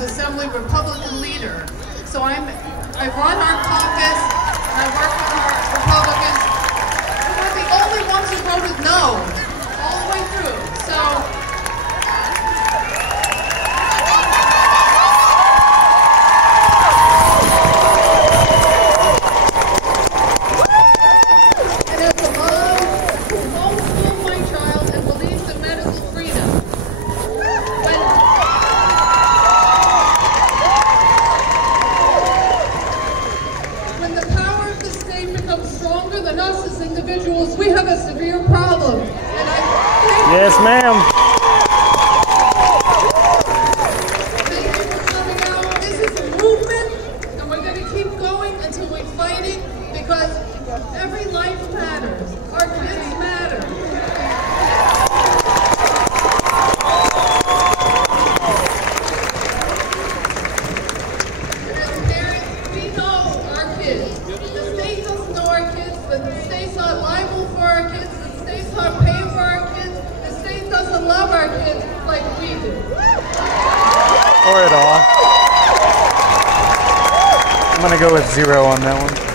as Assembly Republican leader. So I run our caucus and I work with our Republicans. We're the only ones who voted no all the way through. So. We have a severe problem. Yes, ma'am. Thank you for coming out. This is a movement, and we're going to keep going until we fight it, because every life matters. Our kids matter. And as parents, we know our kids. The state doesn't know our kids. The state's not liable for our kids. The state's not paying for our kids. The state doesn't love our kids like we do. Or at all. I'm gonna go with 0 on that one.